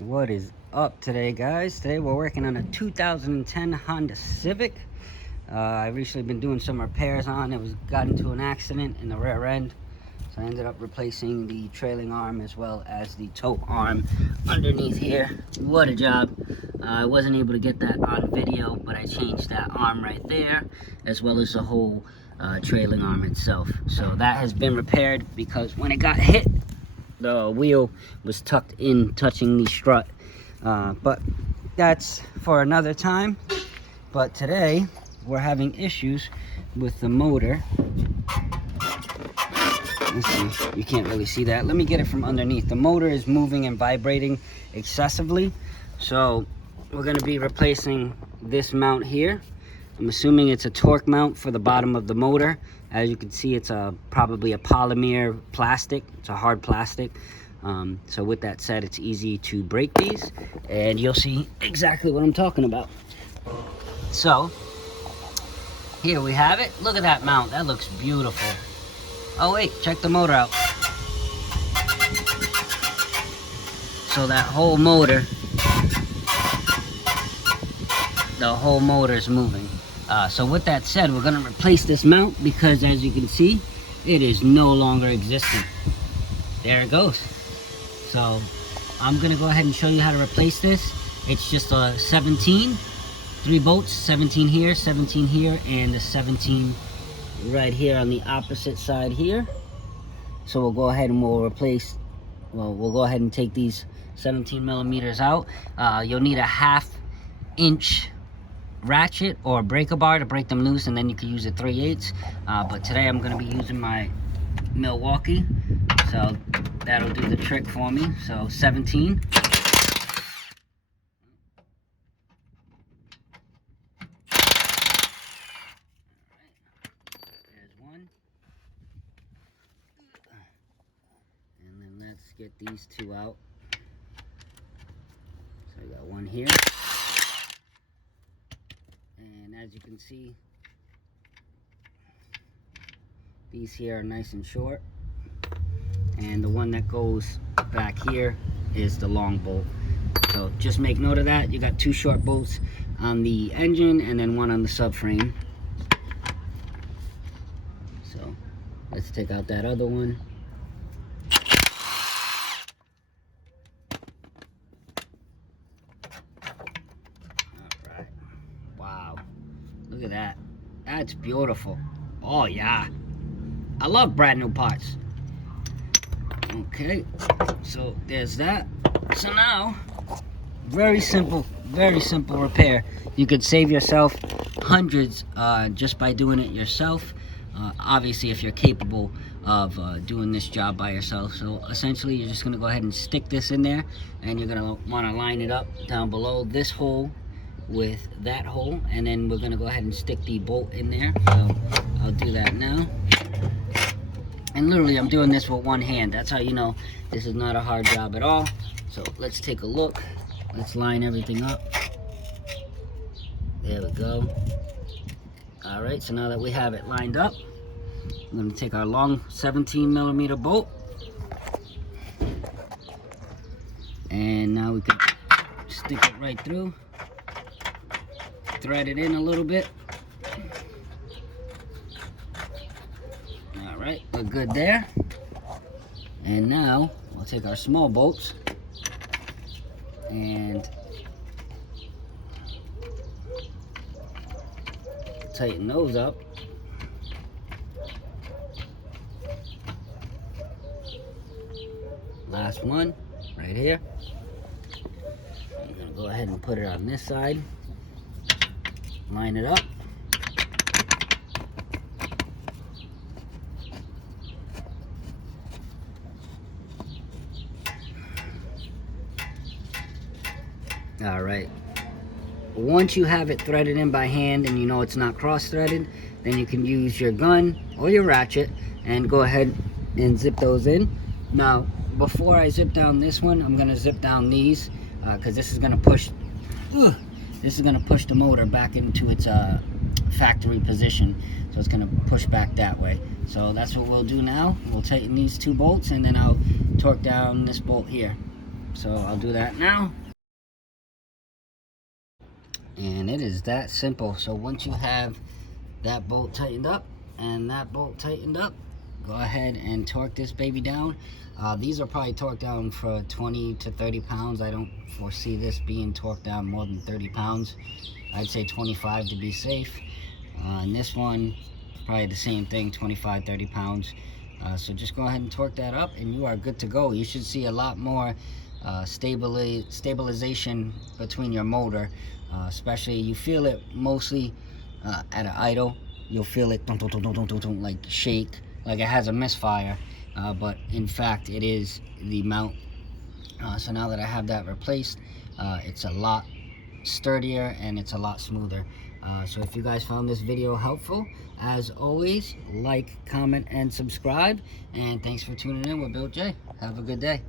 What is up today, guys? Today we're working on a 2010 Honda Civic. I've recently been doing some repairs on it. Got into an accident in the rear end, so I ended up replacing the trailing arm as well as the tow arm underneath here. What a job. I wasn't able to get that on video, but I changed that arm right there as well as the whole trailing arm itself. So that has been repaired because when it got hit, the wheel was tucked in, touching the strut. But that's for another time. But today, we're having issues with the motor. Let's see, you can't really see that. Let me get it from underneath. The motor is moving and vibrating excessively. So we're gonna be replacing this mount here. I'm assuming it's a torque mount for the bottom of the motor. As you can see, it's probably a polymer plastic. It's a hard plastic. So with that said, it's easy to break these, and you'll see exactly what I'm talking about. So here we have it. Look at that mount. That looks beautiful. Oh wait, check the motor out. So that whole motor, the whole motor is moving. So with that said, we're gonna replace this mount because as you can see, it is no longer existent. There it goes. So I'm gonna go ahead and show you how to replace this. It's just a 17, 3 bolts, 17 here, and the 17 right here on the opposite side here. So we'll go ahead and we'll go ahead and take these 17 millimeters out. You'll need a 1/2 inch ratchet or breaker bar to break them loose, and then you can use a 3/8. But today I'm going to be using my Milwaukee, so that'll do the trick for me. So 17. There's one. And then let's get these two out. So I got one here. And as you can see, these here are nice and short, and the one that goes back here is the long bolt. So just make note of that. You got 2 short bolts on the engine and then 1 on the subframe. So let's take out that other one. Wow, look at that. That's beautiful. Oh yeah, I love brand new parts. Okay, so there's that. So now, very simple repair. You could save yourself hundreds just by doing it yourself. Obviously, if you're capable of doing this job by yourself. So essentially, you're just gonna go ahead and stick this in there, and you're gonna wanna line it up down below this hole with that hole, and then we're gonna go ahead and stick the bolt in there. So I'll do that now. And literally I'm doing this with one hand. That's how you know this is not a hard job at all. So let's take a look. Let's line everything up. There we go. All right, so now that we have it lined up, I'm gonna take our long 17 millimeter bolt, and now we can stick it right through. Thread it in a little bit. All right, we're good there. And now we'll take our small bolts and tighten those up. Last one right here. I'm gonna go ahead and put it on this side. Line it up. All right. Once you have it threaded in by hand and you know it's not cross-threaded, then you can use your gun or your ratchet and go ahead and zip those in. Now, before I zip down this one, I'm gonna zip down these because this is gonna push. This is going to push the motor back into its factory position, so it's going to push back that way. So that's what we'll do now. We'll tighten these 2 bolts, and then I'll torque down this bolt here. So I'll do that now. And it is that simple. So once you have that bolt tightened up and that bolt tightened up, go ahead and torque this baby down. These are probably torqued down for 20 to 30 pounds. I don't foresee this being torqued down more than 30 pounds. I'd say 25 to be safe. And this one, probably the same thing, 25, 30 pounds. So just go ahead and torque that up and you are good to go. You should see a lot more stabilization between your motor. Especially you feel it mostly at an idle. You'll feel it like shake, like it has a misfire, but in fact it is the mount. So now that I have that replaced, it's a lot sturdier and it's a lot smoother. So if you guys found this video helpful, as always, like, comment, and subscribe. And thanks for tuning in with Bill J. Have a good day.